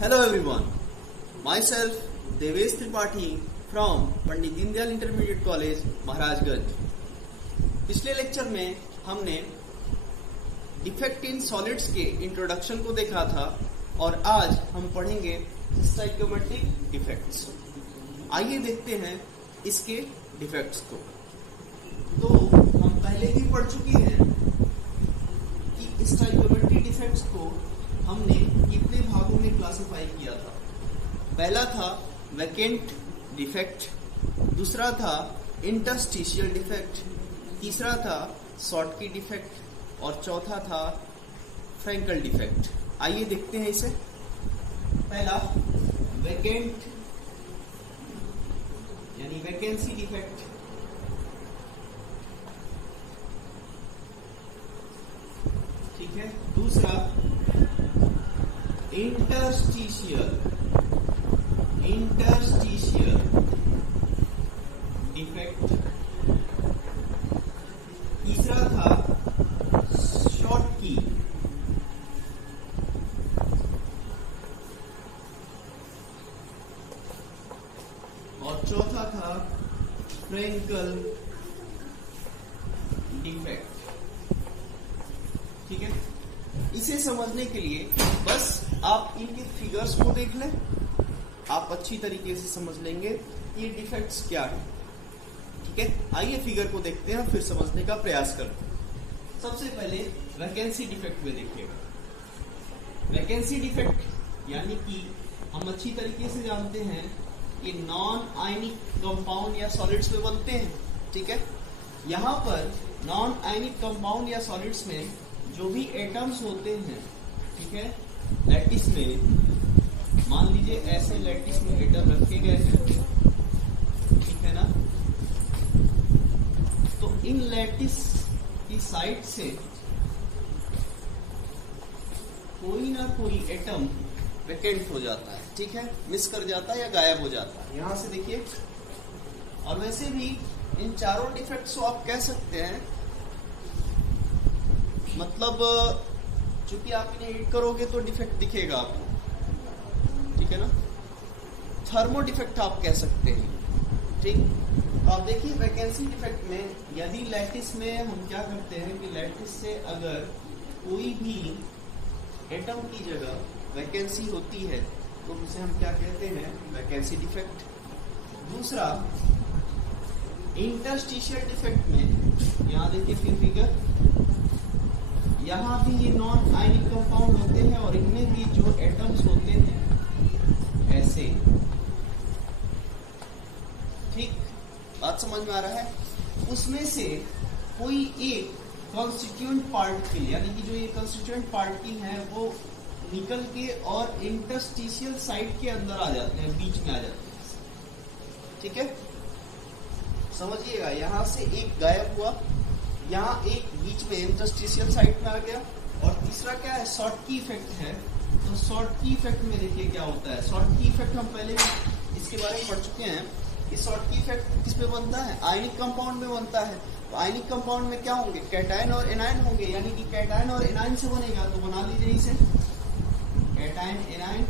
Hello everyone, myself Devesh Tripathi from Pandit Deendayal intermediate college Maharajganj. पिछले lecture में हमने डिफेक्ट इन सॉलिड्स के इंट्रोडक्शन को देखा था और आज हम पढ़ेंगे स्टोइकियोमेट्रिक डिफेक्ट्स। आइए देखते हैं इसके डिफेक्ट्स को। तो हम पहले ही पढ़ चुके हैं कि स्टोइकियोमेट्रिक डिफेक्ट्स को हमने कितने भागों में क्लासिफाई किया था। पहला था वैकेंट डिफेक्ट, दूसरा था इंटरस्टिशियल डिफेक्ट, तीसरा था शॉर्टकी डिफेक्ट और चौथा था फ्रैंकल डिफेक्ट। आइए देखते हैं इसे। पहला वैकेंट यानी वैकेंसी डिफेक्ट। ठीक है। दूसरा इंटरस्टिशियल डिफेक्ट, तीसरा था शॉर्टकी, और चौथा था फ्रैंकल डिफेक्ट। ठीक है। इसे समझने के लिए बस आप इनके फिगर्स को देख लें, आप अच्छी तरीके से समझ लेंगे ये डिफेक्ट्स क्या है। ठीक है। आइए फिगर को देखते हैं, फिर समझने का प्रयास करते हैं। सबसे पहले वैकेंसी डिफेक्ट में देखिएगा। वैकेंसी डिफेक्ट यानी कि हम अच्छी तरीके से जानते हैं कि नॉन आयनिक कंपाउंड या सॉलिड्स में बनते हैं। ठीक है। यहाँ पर नॉन आयनिक कंपाउंड या सॉलिड्स में जो भी एटम्स होते हैं, ठीक है, लैटिस में मान लीजिए ऐसे लैटिस में एटम रखे गए हैं, ठीक है ना। तो इन लैटिस की साइड से कोई ना कोई एटम वैकेंट हो जाता है। ठीक है। मिस कर जाता है या गायब हो जाता है। यहां से देखिए। और वैसे भी इन चारों डिफेक्ट्स को आप कह सकते हैं, मतलब चूंकि आप इन्हें एड करोगे तो डिफेक्ट दिखेगा आपको। ठीक है ना। थर्मो डिफेक्ट आप कह सकते हैं। ठीक। तो आप देखिए वैकेंसी डिफेक्ट में यदि लैटिस में हम क्या करते हैं कि लैटिस से अगर कोई भी एटम की जगह वैकेंसी होती है तो उसे हम क्या कहते हैं, वैकेंसी डिफेक्ट। दूसरा इंटरस्टिशियल डिफेक्ट में यहां देखिए फिगर, यहाँ भी ये नॉन आयनिक कंपाउंड होते हैं और इनमें भी जो एटम्स होते हैं ऐसे। ठीक। बात समझ में आ रहा है। उसमें से कोई एक कॉन्स्टिट्यूएंट पार्टिकल यानी कि जो ये कॉन्स्टिट्यूएंट पार्टिकल है वो निकल के और इंटरस्टिशियल साइड के अंदर आ जाते हैं, बीच में आ जाते हैं। ठीक है। समझिएगा, यहां से एक गायब हुआ, यहाँ एक बीच में इंटरस्टिशियल साइड में आ गया। और तीसरा क्या है, शॉर्टकी इफेक्ट है। तो शॉर्टकी इफेक्ट में देखिए क्या होता है। शॉर्टकी इफेक्ट हम पहले इसके बारे में पढ़ चुके हैं। इस शॉर्टकी इफेक्ट किस पे बनता है, आयनिक कंपाउंड में बनता है। तो आयनिक कंपाउंड में क्या होंगे, कैटायन और एनायन होंगे, यानी कि कैटायन और एनायन से बनेगा। तो बना लीजिए इसे कैटायन एनायन।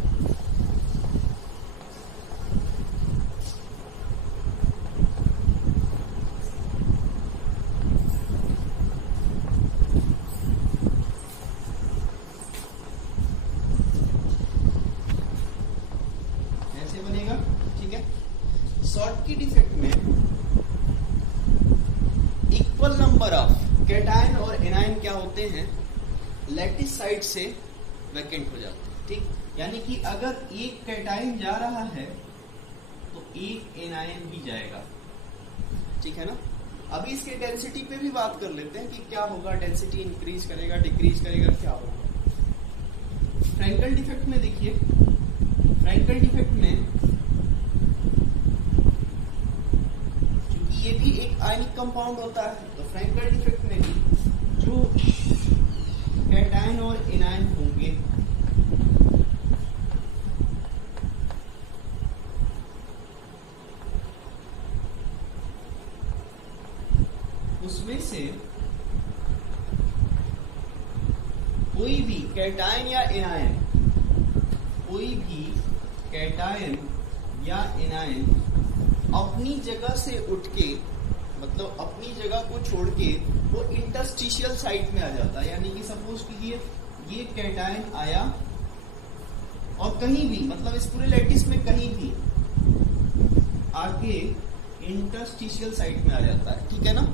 शॉर्टकी डिफेक्ट में इक्वल नंबर ऑफ कैटायन और एनायन क्या होते हैं, लैटिस साइड से वैकेंट हो जाते हैं। ठीक। यानी कि अगर एक कैटायन जा रहा है तो एक एनायन भी जाएगा। ठीक है ना। अभी इसके डेंसिटी पे भी बात कर लेते हैं कि क्या होगा, डेंसिटी इंक्रीज करेगा, डिक्रीज करेगा, क्या होगा। फ्रैंकल डिफेक्ट में देखिए, फ्रैंकल डिफेक्ट में ये भी एक आयनिक कंपाउंड होता है। तो फ्रैंकल डिफेक्ट में भी जो कैटायन और एनायन होंगे उसमें से कोई भी कैटायन या एनायन कोई भी कैटायन या एनायन अपनी जगह से उठ के, मतलब अपनी जगह को छोड़ के वो इंटरस्टिशियल साइट में आ जाता है। यानी कि सपोज कीजिए ये कैटायन आया और कहीं भी, मतलब इस पूरे लैटिस में कहीं भी आके इंटरस्टिशियल साइट में आ जाता है, ठीक है ना।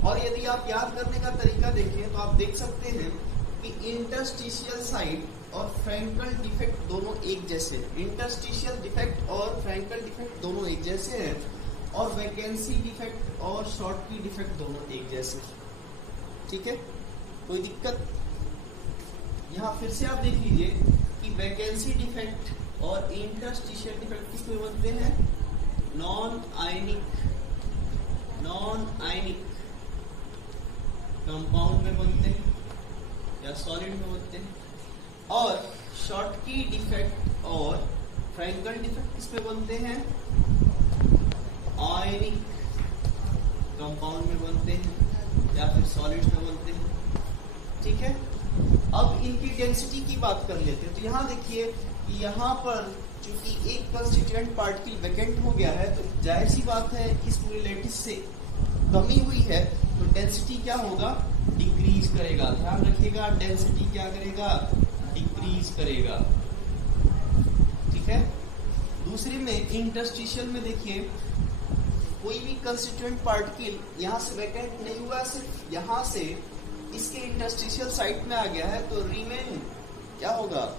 और यदि आप याद करने का तरीका देखें तो आप देख सकते हैं कि इंटरस्टिशियल साइट और फ्रैंकल डिफेक्ट दोनों एक जैसे, इंटरस्टिशियल डिफेक्ट और फ्रैंकल डिफेक्ट दोनों एक जैसे हैं, और वैकेंसी डिफेक्ट और शॉर्ट की डिफेक्ट दोनों एक जैसे, ठीक है, कोई दिक्कत। यहाँ फिर से आप देख लीजिए कि वैकेंसी डिफेक्ट और इंटरस्टिशियल डिफेक्ट किस में बनते हैं, नॉन आयनिक कंपाउंड में बनते हैं या सॉलिड में बनते हैं, और शॉर्ट की डिफेक्ट और फ्रैंकल डिफेक्ट किस में बनते हैं, आयनिक कंपाउंड में बनते हैं या फिर सॉलिड में बनते हैं, ठीक है। अब इनकी डेंसिटी की बात कर लेते हैं। तो यहाँ देखिए कि यहाँ पर चूंकि एक कंस्टिट्यूएंट पार्टिकल वैकेंट हो गया है, तो जाहिर सी बात है इस पूरी लैटिस से कमी हुई है, तो डेंसिटी क्या होगा, डिक्रीज करेगा। ध्यान रखिएगा, डेंसिटी क्या करेगा, डिक्रीज करेगा, ठीक है। दूसरे में इंटरस्टिशियल में देखिए कोई भी कंस्टिट्यूएंट पार्टिकल यहाँ से वैकेंट नहीं हुआ, सिर्फ यहाँ से इसके इंटरस्टिशियल साइट में आ गया है, तो रिमेन क्या होगा,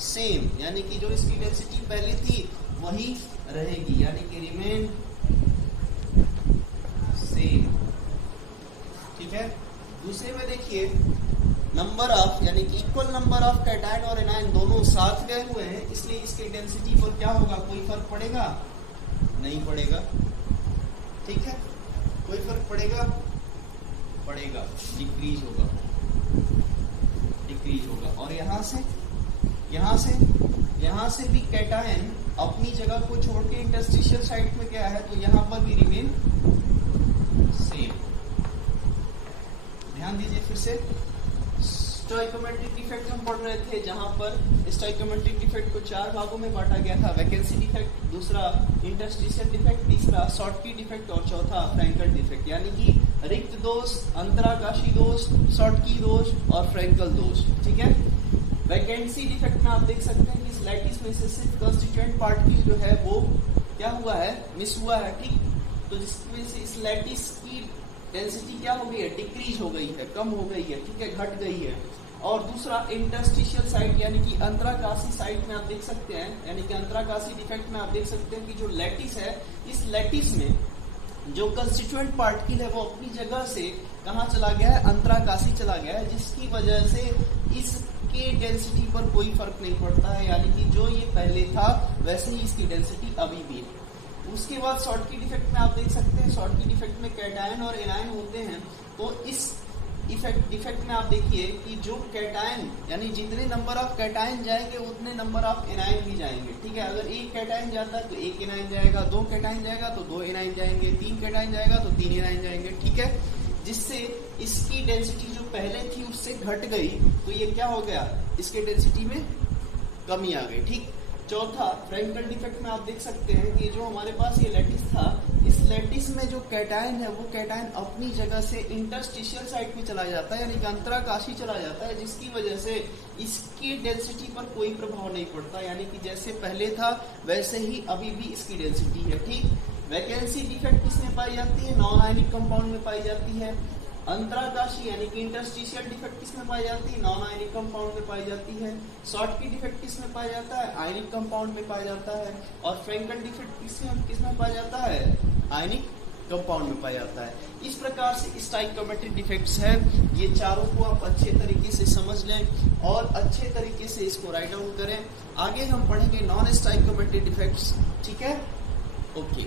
सेम, यानी कि जो इसकी डेंसिटी पहले थी वही रहेगी, यानी कि रिमेन सेम, ठीक है। दूसरे में देखिए नंबर ऑफ, यानी कि इक्वल नंबर ऑफ कैटायन और एनायन दोनों साथ गए हुए हैं, इसलिए इसकी डेंसिटी पर क्या होगा, कोई फर्क पड़ेगा, नहीं पड़ेगा, ठीक है। कोई फर्क पड़ेगा, डिक्रीज होगा। और यहाँ से भी कैटायन अपनी जगह को छोड़ के इंटरस्टिशियल साइट में गया है, तो यहाँ पर भी रिमेन सेम। ध्यान दीजिए फिर से, स्टोइकोमेट्रिक डिफेक्ट हम पढ़ रहे थे, जहां पर स्टोइकोमेट्रिक डिफेक्ट को 4 भागों में बांटा गया था, वैकेंसी डिफेक्ट, दूसरा इंटरस्टिशियल डिफेक्ट, तीसरा शॉर्ट की डिफेक्ट और चौथा फ्रैंकल डिफेक्ट, यानी कि रिक्त दोष, अंतराकाशी दोष, शॉर्ट की दोष और फ्रैंकल दोष, ठीक है। वैकेंसी डिफेक्ट में आप देख सकते हैं कि इस लैटिस में से सिर्फ कंस्टिट्यूएंट पार्टिकल जो है वो क्या हुआ है, मिस हुआ है, ठीक। तो जिसकी वजह से इस लैटिस की डेंसिटी क्या हो गई है, डिक्रीज हो गई है, कम हो गई है, ठीक है, घट गई है। और दूसरा इंटरस्टिशियल साइट यानी कि अंतराकाशी साइट में आप देख सकते हैं, यानी कि अंतराकाशी डिफेक्ट में आप देख सकते हैं कि जो लैटिस है, इस लैटिस में जो कंस्टिट्यूएंट पार्टिकल है वो अपनी जगह से कहाँ चला गया है, अंतराकाशी चला गया है, जिसकी वजह से इसके डेंसिटी पर कोई फर्क नहीं पड़ता है, यानी कि जो ये पहले था वैसे ही इसकी डेंसिटी अभी भी है। उसके बाद शॉर्ट की डिफेक्ट में आप देख सकते हैं, शॉर्ट की डिफेक्ट में कैटायन और एनायन होते हैं, तो इस डिफेक्ट में आप देखिए कि जो कैटायन, यानी जितने नंबर ऑफ कैटायन जाएंगे उतने नंबर ऑफ एनायन भी जाएंगे, ठीक है। अगर एक कैटायन जाता है तो एक एनायन जाएगा, 2 कैटायन जाएगा तो 2 एनायन जाएंगे, 3 कैटायन जाएगा तो 3 एनायन जाएंगे, ठीक है। जिससे इसकी डेंसिटी जो पहले थी उससे घट गई, तो ये क्या हो गया, इसके डेंसिटी में कमी आ गई, ठीक। चौथा फ्रैंकल डिफेक्ट में आप देख सकते हैं कि जो हमारे पास ये लैटिस था, इस लैटिस में जो कैटायन है वो कैटायन अपनी जगह से इंटरस्टिशियल साइट में चला जाता है, यानी कि अंतराकाशी चला जाता है, जिसकी वजह से इसकी डेंसिटी पर कोई प्रभाव नहीं पड़ता, यानी कि जैसे पहले था वैसे ही अभी भी इसकी डेंसिटी है, ठीक। वैकेंसी डिफेक्ट किसमें पाई जाती है, नॉन आयनिक कंपाउंड में पाई जाती है। अंतराकाशी यानी कि इंटरस्टिशियल डिफेक्ट किसमें पाई जाती है, नॉन आयनिक कंपाउंड में पाई जाती है। शॉर्ट की डिफेक्ट किसमें पाया जाता है, आयनिक कंपाउंड में पाया जाता है। और फ्रैंकल डिफेक्ट किसमें पाया जाता है, आयनिक कंपाउंड में पाया जाता है। इस प्रकार से स्टोइकोमेट्रिक डिफेक्ट्स है, ये चारों को आप अच्छे तरीके से समझ लें और अच्छे तरीके से इसको राइट डाउन करें। आगे हम पढ़ेंगे नॉन स्टोइकोमेट्रिक डिफेक्ट्स, ठीक है, ओके।